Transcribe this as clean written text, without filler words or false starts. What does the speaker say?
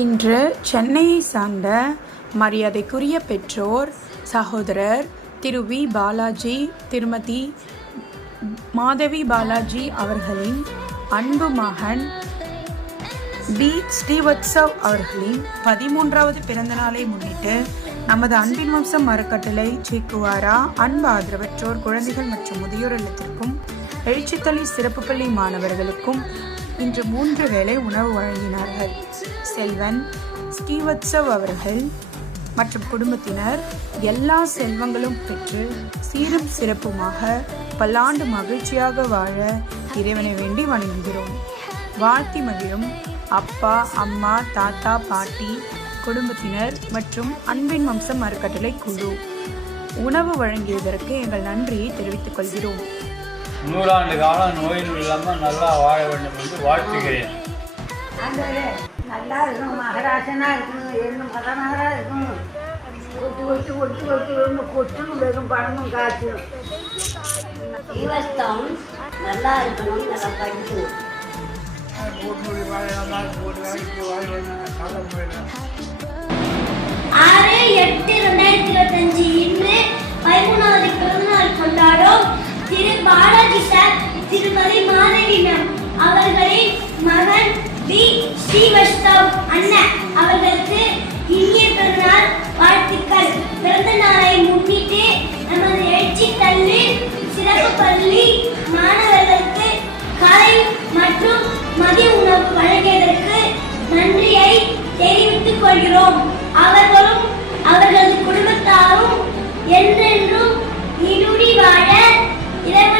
இன்று சென்னையை சார்ந்த மரியாதைக்குரிய பெற்றோர் சகோதரர் திரு வி பாலாஜி, திருமதி மாதவி பாலாஜி அவர்களின் அன்பு மகன் டி ஸ்ரீவத்சவ் அவர்களின் 13வது பிறந்த நாளை முன்னிட்டு நமது அன்பின் வம்சம் அறக்கட்டளை சேக்குவாரா அன்பு ஆதரவற்றோர் குழந்தைகள் மற்றும் முதியோர் இல்லத்திற்கும் எழுச்சித்தளி சிறப்பு பள்ளி மாணவர்களுக்கும் இன்று 3 வேளை உணவு வழங்கினார்கள். செல்வன் ஸ்ரீவத்சவ் அவர்கள் மற்றும் குடும்பத்தினர் எல்லா செல்வங்களும் பெற்று சீரும் சிறப்புமாக பல்லாண்டு மகிழ்ச்சியாக வாழ இறைவனை வேண்டி வணங்குகிறோம். வாழ்த்தி மகிழும் அப்பா, அம்மா, தாத்தா, பாட்டி, குடும்பத்தினர் மற்றும் அன்பின் வம்சம் அறக்கட்டளை குழு. உணவு வழங்கியதற்கு எங்கள் நன்றியை தெரிவித்துக் கொள்கிறோம். 100 ஆண்டு காலம் நோயில் இல்லாமல் நல்லா வாழ வேண்டும் என்று வாழ்த்துகிறேன். நல்லா இருக்கணும், மகராசனாக இருக்கணும், எண்ணம் பதனாக இருக்கணும், கொட்டுன்னு வெறும் பணமும் காய்ச்சணும். ஜீவஸ்தம் நல்லா இருக்கணும், நல்லா படிக்கணும். 6/8/2025 இன்று 13வது பிறந்தநாள் கொண்டாடும் திரு பாலாஜி சார், திருமதி மாதவி மேம் அவர்களின் மகன் வி ஸ்ரீவத்சவ் அண்ணன் அவர்களுக்கு இனிய பிறந்தநாள் வாழ்த்துக்கள். பிறந்த நாளை முன்னிட்டு நமது எழுச்சித்தள்ளி சிறப்பு பள்ளி மாணவர்களுக்கு காலை மற்றும் மதிய உணவு வழங்கியதற்கு நன்றியை தெரிவித்துக் கொள்கிறோம். அவர்களும் அவர்களது குடும்பத்தாரும் என்றென்றும் நீடூழி வாழ இறைவனை